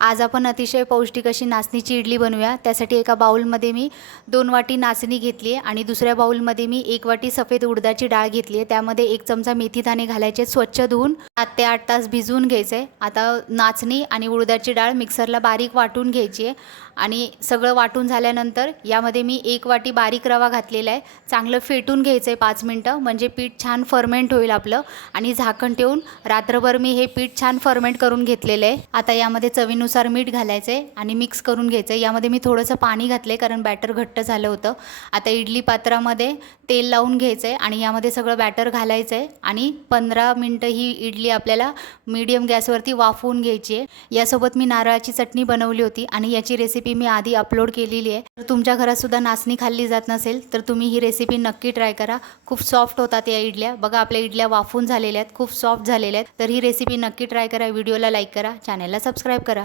आज आपण अतिशय पौष्टिक अशी नाचणीची इडली बनवूया। त्यासाठी एका बाउलमध्ये मी 2 वाटी नाचणी घेतली आहे आणि दुसऱ्या बाउलमध्ये मी 1 वाटी सफेद उडदाची डाळ घेतली आहे। त्यामध्ये 1 चमचा मेथी दाणे घालायचे, स्वच्छ धुवून 7 ते 8 तास भिजवून घ्यायचे। आता नाचणी आणि उडदाची डाळ मिक्सरला बारीक वाटून घ्यायची आहे आणि सगळं वाटून झाल्यानंतर यामध्ये मी 1 वाटी बारीक रवा घातलेला आहे। चांगलं फेटून घ्यायचं आहे 5 मिनिटं, म्हणजे पीठ छान फर्मेंट होईल आपलं। आणि झाकण ठेवून रात्रभर मी हे पीठ छान फर्मेंट करून घेतलेलं आहे। आता यामध्ये चवीनुसार मीठ घालायचं आहे आणि मिक्स करून घ्यायचं आहे। यामध्ये मी थोडंसं पाणी घातलं आहे कारण बॅटर घट्ट झालं होतं। आता इडली पात्रामध्ये तेल लावून घ्यायचं आहे आणि यामध्ये सगळं बॅटर घालायचं आहे आणि 15 मिनिटं ही इडली आपल्याला मीडियम गॅसवरती वाफवून घ्यायची आहे। यासोबत मी नारळाची चटणी बनवली होती आणि याची रेसिपी मी आधी अपलोड केलेली आहे। तर तुमच्या घरात सुद्धा नाचणी खाल्ली जात नसेल तर तुम्ही ही रेसिपी नक्की ट्राय करा। खूप सॉफ्ट होतात या इडल्या। बघा आपल्या इडल्या वाफून झालेल्या आहेत, खूप सॉफ्ट झालेल्या आहेत। तर ही रेसिपी नक्की ट्राय करा। व्हिडिओला लाईक करा, चॅनलला सबस्क्राईब करा।